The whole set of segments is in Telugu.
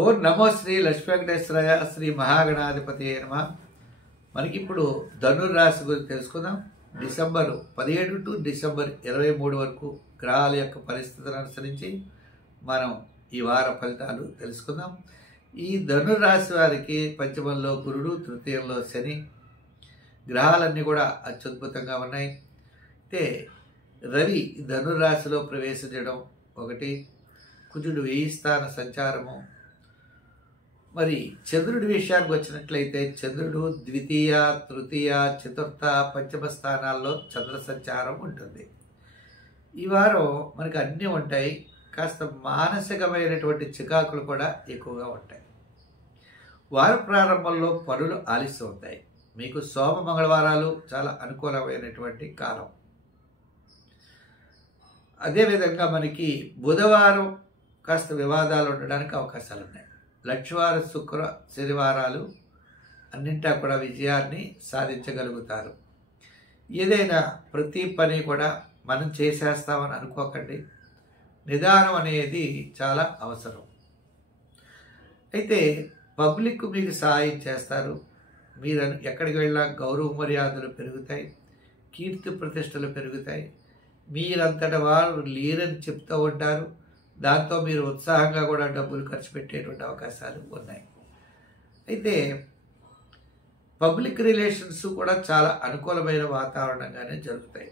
ఓం నమో శ్రీ లక్ష్మీ వెంకటేశ్వరాయ శ్రీ మహాగణాధిపతి నమ. మనకి ఇప్పుడు ధనుర్రాశి గురించి తెలుసుకుందాం. డిసెంబర్ 17 టు డిసెంబర్ 23 వరకు గ్రహాల యొక్క పరిస్థితులను అనుసరించి మనం ఈ వార ఫలితాలు తెలుసుకుందాం. ఈ ధనుర్రాశి వారికి పంచమంలో గురుడు, తృతీయంలో శని, గ్రహాలన్నీ కూడా అత్యద్భుతంగా ఉన్నాయి. అయితే రవి ధనుర్రాశిలో ప్రవేశించడం ఒకటి, కుజుడు 1000 స్థాన సంచారము. మరి చంద్రుడి విషయానికి వచ్చినట్లయితే చంద్రుడు ద్వితీయ, తృతీయ, చతుర్థ, పంచమ స్థానాల్లో చంద్ర సంచారం ఉంటుంది. ఈ వారం మనకి అన్నీ ఉంటాయి. కాస్త మానసికమైనటువంటి చికాకులు కూడా ఎక్కువగా ఉంటాయి. వార ప్రారంభంలో పనులు ఆలస్యం అవుతాయి. మీకు సోమ మంగళవారాలు చాలా అనుకూలమైనటువంటి కాలం. అదేవిధంగా మనకి బుధవారం కాస్త వివాదాలు ఉండడానికి అవకాశాలు ఉన్నాయి. లక్షవార, శుక్ర, శనివారాలు అన్నింటా కూడా విజయాన్ని సాధించగలుగుతారు. ఏదైనా ప్రతి పని కూడా మనం చేసేస్తామని అనుకోకండి. నిదానం అనేది చాలా అవసరం. అయితే పబ్లిక్ మీకు సహాయం చేస్తారు. మీరు ఎక్కడికి వెళ్ళినా గౌరవ మర్యాదలు పెరుగుతాయి, కీర్తి ప్రతిష్టలు పెరుగుతాయి. మీరంతట వారు లేరని చెప్తూ ఉంటారు. దాంతో మీరు ఉత్సాహంగా కూడా డబ్బులు ఖర్చు పెట్టేటువంటి అవకాశాలు ఉన్నాయి. అయితే పబ్లిక్ రిలేషన్స్ కూడా చాలా అనుకూలమైన వాతావరణంగానే జరుగుతాయి.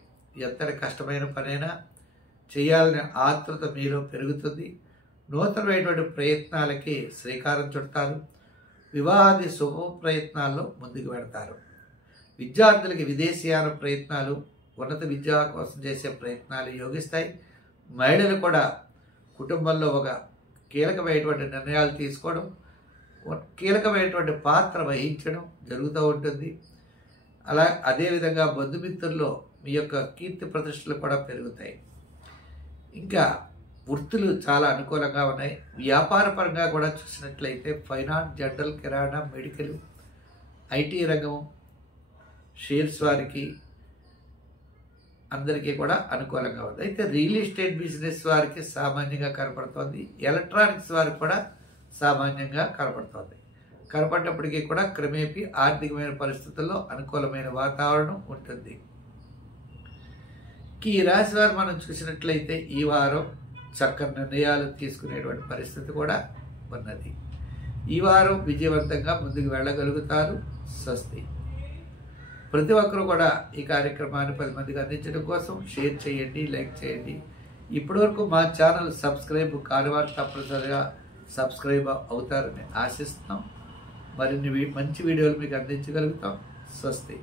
ఎంతటి కష్టమైన పనైనా చేయాలనే ఆతృత మీలో పెరుగుతుంది. నూతనమైనటువంటి ప్రయత్నాలకి శ్రీకారం చుడతారు. వివాహాది శుభ ప్రయత్నాల్లో ముందుకు పెడతారు. విద్యార్థులకి విదేశీయాన ప్రయత్నాలు, ఉన్నత విద్య కోసం చేసే ప్రయత్నాలు యోగిస్తాయి. మహిళలు కూడా కుటుంబంలో ఒక కీలకమైనటువంటి నిర్ణయాలు తీసుకోవడం, కీలకమైనటువంటి పాత్ర వహించడం జరుగుతూ ఉంటుంది. అదేవిధంగా బంధుమిత్రుల్లో మీ యొక్క కీర్తి ప్రతిష్టలు కూడా పెరుగుతాయి. ఇంకా వృత్తులు చాలా అనుకూలంగా ఉన్నాయి. వ్యాపార పరంగా కూడా చూసినట్లయితే finance, general, kirana, medical, IT రంగం, షేర్స్ వారికి అందరికీ కూడా అనుకూలంగా ఉంది. అయితే రియల్ ఎస్టేట్ బిజినెస్ వారికి సామాన్యంగా కనపడుతోంది. ఎలక్ట్రానిక్స్ వారికి కూడా సామాన్యంగా కనపడినప్పటికీ కూడా క్రమేపీ ఆర్థికమైన పరిస్థితుల్లో అనుకూలమైన వాతావరణం ఉంటుంది. ఈ రాశి వారు మనం చూసినట్లయితే ఈ వారం చక్కని నిర్ణయాలు తీసుకునేటువంటి పరిస్థితి కూడా ఉన్నది. ఈ వారం విజయవంతంగా ముందుకు వెళ్ళగలుగుతారు. స్వస్తి. ప్రతి ఒక్కరూ కూడా ఈ కార్యక్రమాన్ని 10 మందికి అందించడం కోసం షేర్ చేయండి, లైక్ చేయండి. ఇప్పటివరకు మా ఛానల్ సబ్స్క్రైబ్ కాని వారు తప్పనిసరిగా సబ్స్క్రైబ్ అవుతారని ఆశిస్తున్నాం. మరిన్ని మంచి వీడియోలు మీకు అందించగలుగుతాం. స్వస్తి.